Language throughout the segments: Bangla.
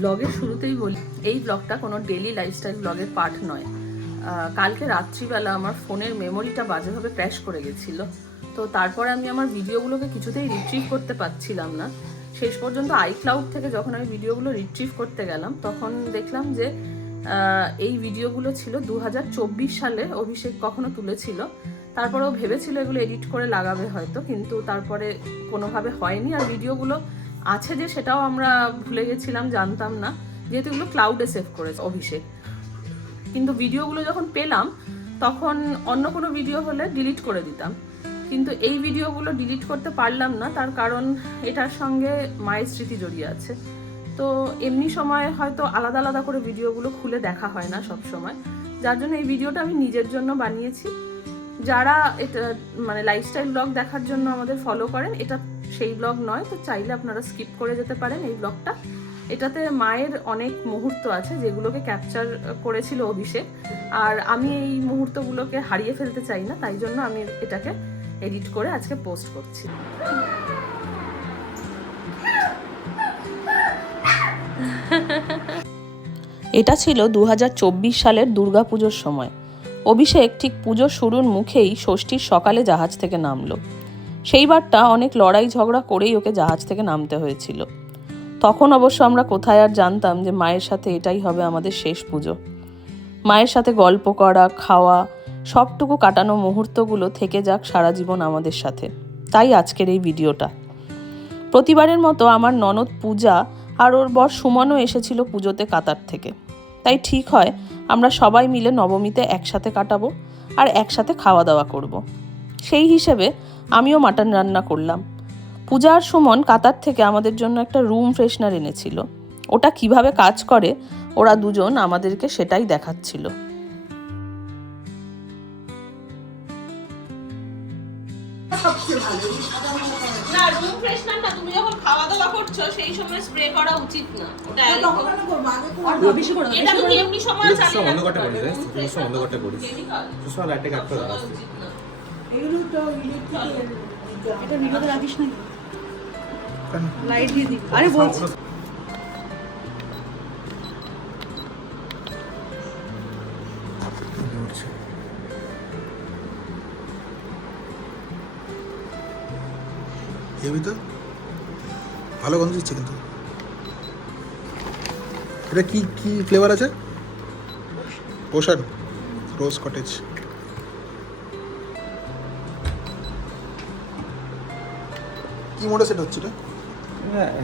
ব্লগের শুরুতেই বলি, এই ব্লগটা কোনো ডেলি লাইফস্টাইল ব্লগের পার্ট নয়। কালকে রাত্রিবেলা আমার ফোনের মেমোরিটা বাজেভাবে ক্র্যাশ করে গেছিলো, তো তারপরে আমি আমার ভিডিওগুলোকে কিছুতেই রিট্রিভ করতে পারছিলাম না। শেষ পর্যন্ত আইক্লাউড থেকে যখন আমি ভিডিওগুলো রিট্রিভ করতে গেলাম, তখন দেখলাম যে এই ভিডিওগুলো ছিল 2024 সালে অভিষেক কখনো তুলেছিল। তারপরেও ভেবেছিল এগুলো এডিট করে লাগাবে হয়তো, কিন্তু তারপরে কোনোভাবে হয়নি। আর ভিডিওগুলো আছে যে সেটাও আমরা ভুলে গেছিলাম, জানতাম না, যেহেতু এগুলো ক্লাউডে সেভ করেছে অভিষেক। কিন্তু ভিডিওগুলো যখন পেলাম তখন অন্য কোনো ভিডিও হলে ডিলিট করে দিতাম, কিন্তু এই ভিডিওগুলো ডিলিট করতে পারলাম না। তার কারণ এটার সঙ্গে মায়ের স্মৃতি জড়িয়ে আছে। তো এমনি সময় হয়তো আলাদা আলাদা করে ভিডিওগুলো খুলে দেখা হয় না সব সময়, যার জন্য এই ভিডিওটা আমি নিজের জন্য বানিয়েছি। যারা এটা মানে লাইফস্টাইল ব্লগ দেখার জন্য আমাদের ফলো করেন, এটা সেই ব্লগ নয়, তো চাইলে আপনারা স্কিপ করে যেতে পারেন এই ব্লগটা। এটাতে মায়ের অনেক মুহূর্ত আছে যেগুলোকে ক্যাপচার করেছিল অভিষেক, আর আমি এই মুহূর্তগুলোকে হারিয়ে ফেলতে চাই না, তাই জন্য আমি এটাকে এডিট করে আজকে পোস্ট করছি। এটা ছিল 2024 সালের দুর্গাপুজোর সময়। অভিষেক ঠিক পুজো শুরুর মুখেই ষষ্ঠীর সকালে জাহাজ থেকে নামলো। সেইবারটা অনেক লড়াই ঝগড়া করেই ওকে জাহাজ থেকে নামতে হয়েছিল। তখন অবশ্য আমরা কোথায় আর জানতাম যে মায়ের সাথে এটাই হবে আমাদের শেষ পুজো। মায়ের সাথে গল্প করা, খাওয়া, সবটুকু কাটানো মুহূর্তগুলো থেকে যাক সারা জীবন আমাদের সাথে। তাই আজকের এই ভিডিওটা। প্রতিবারের মতো আমার ননদ পূজা আর ওর বর সুমনও এসেছিল পুজোতে কাতার থেকে। তাই ঠিক হয় আমরা সবাই মিলে নবমীতে একসাথে কাটাবো আর একসাথে খাওয়া দাওয়া করব। সেই হিসেবে আমিও মাটন রান্না করলাম। পূজা আর সুমন কাতার থেকে আমাদের জন্য একটা রুম ফ্রেশনার এনেছিল। ওটা কিভাবে কাজ করে ওরা দুজন আমাদেরকে সেটাই দেখাচ্ছিল। না, রুম ফ্রেশনারটা তুমি যখন খাওয়া দাওয়া করছো সেই সময় স্প্রে করা উচিত না। ওটা বেশি করে এটা তুমি এমনি সময় চালিয়ে বন্ধ করতে পারিস, তুমি বন্ধ করতে পারিস, সুসা লাইটে কাটতে দাও। এগুলো তো ইলেকট্রিক, এটা ভিডিওতে রাখিস না, লাইট দিয়ে দি। আরে বলছি এবি তো ভালো গন্ধ দিচ্ছে। কিন্তু এটা কি কি ফ্লেভার আছে? ওশান রোজ কটেজ। কি মোডে সেট হচ্ছে এটা?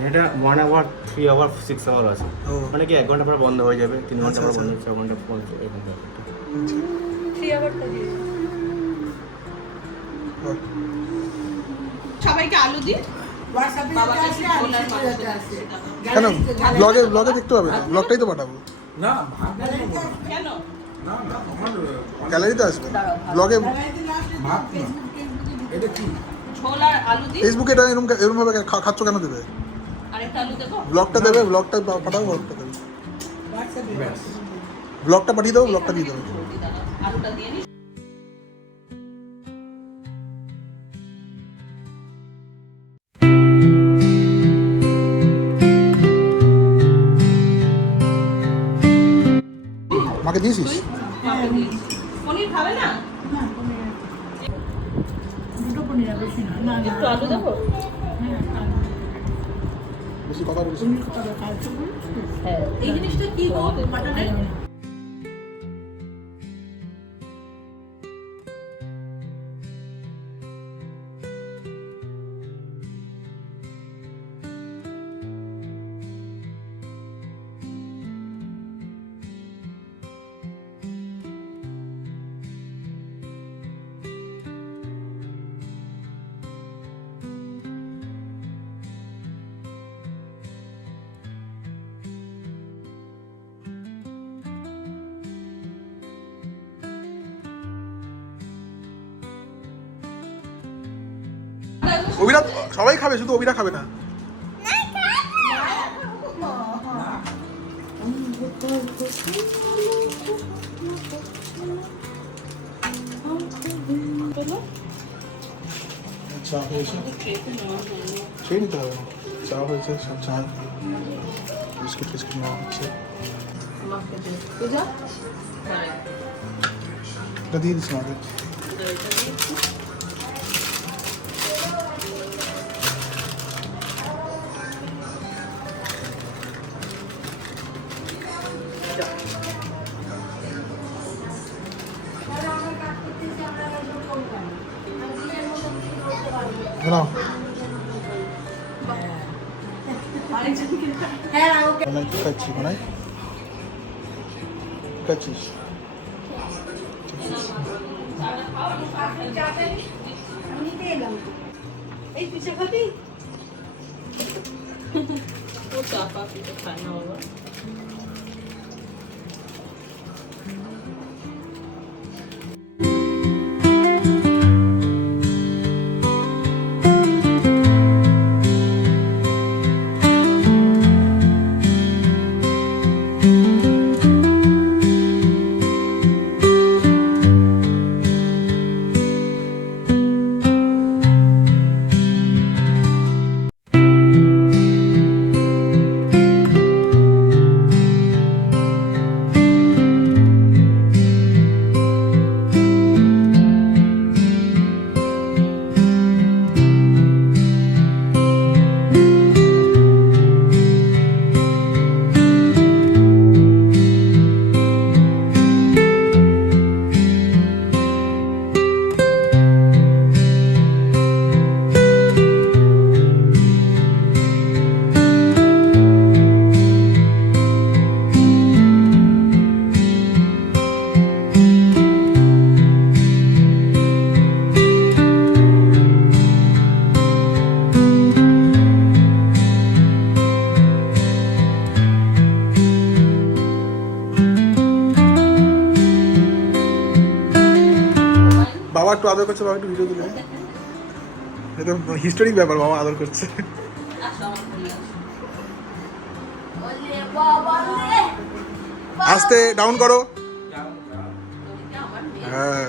এটা 1 আওয়ার, 3 আওয়ার, 6 আওয়ার আছে। মানে কি 1 ঘন্টা পর বন্ধ হয়ে যাবে, 3 ঘন্টা পর বন্ধ হবে, 6 ঘন্টা পর এরকম। 3 আওয়ারটা দিয়ে সবাইকে আলু দিই। কেন ব্লগে দেখতে হবে? ব্লগটাই তো পাঠাবো না, কেন গ্যালারিতে আসবে ব্লগে। এটা কি ঝোল আর আলু দিই? ফেসবুকে এটা এরকম ভাবে খাচ্ছ কেন? দেবে আরেকটা আলু দেবো। ব্লগটা দেবে, ব্লগটা পাঠাবো, ব্লগটা দেবে, ব্লগটা পাঠিয়ে দেবো, ব্লগটা দিয়ে দেবো। আলুটা দিয়ে নিই। মাকে দিয়েছিস? পনির খাবে না? দুটো পনির বেশি না, একটু আলু দেবো। বেশি কথা বলিস। হ্যাঁ, এই জিনিসটা কি গো মাটনের? অভিরা সবাই খাবে, শুধু অভিরা খাবে না। চা হয়েছে, খেয়ে নিতে হবে। চা হয়েছে, সব চা বিস্কুট টিস্কুট নেওয়া হচ্ছে। আমাকে দে পূজা হ্যাঁ এটা দিয়ে দিচ্ছি আমাদের। এটা দিয়েছি। নাও আরেকজনকে কোনায় কি খাচ্ছি? কোনায় খাচ্ছিস? এই পিঠে খাবি? ও চা পাখি তো খায় না বাবা। বাবা একটু আদর করছে, বাবা একটু ভিডিও তুলে। এটা হিস্টোরিক ব্যাপার, বাবা আদর করছে। আস্তে ডাউন করো। হ্যাঁ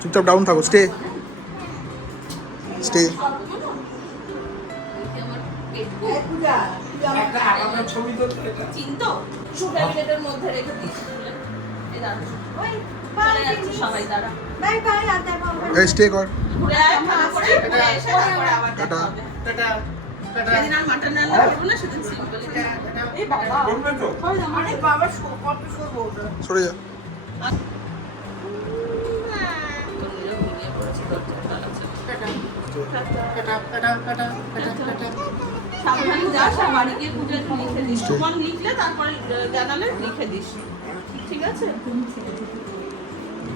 চুপচাপ ডাউন থাকো, স্টে স্টে। চিন্তো ক্যাবিনেটের মধ্যে রেখে দিয়েছি। এই দাঁড়া চলে যাচ্ছে সবাই, দাঁড়া বাই বাই, আর দেখা হবে। এই স্টে কর। ঘুরে আয় ভালো করে, ঘুরে এসে তারপরে আবার দেখা হবে। সেদিন আর মাটন রান্না করবো না, সেদিন সিম্পল। এই বাবা আরে বাবা কত শোবো ওটা। সরে যা। তোর নিজে ঘুমিয়ে পড়েছে, দরজা খোলা আছে। সাবধানে যাস, আর বাড়ি গিয়ে পূজা লিখে দিস। সুমন লিখলে তারপরে জানালে লিখে দিস, ঠিক আছে?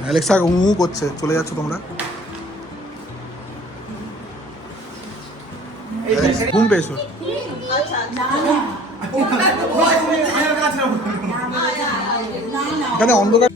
অ্যালেক্সা করছে, চলে যাচ্ছ তোমরা। ঘুম পেয়েছো? আচ্ছা আচ্ছা এখানে অন্ধকার।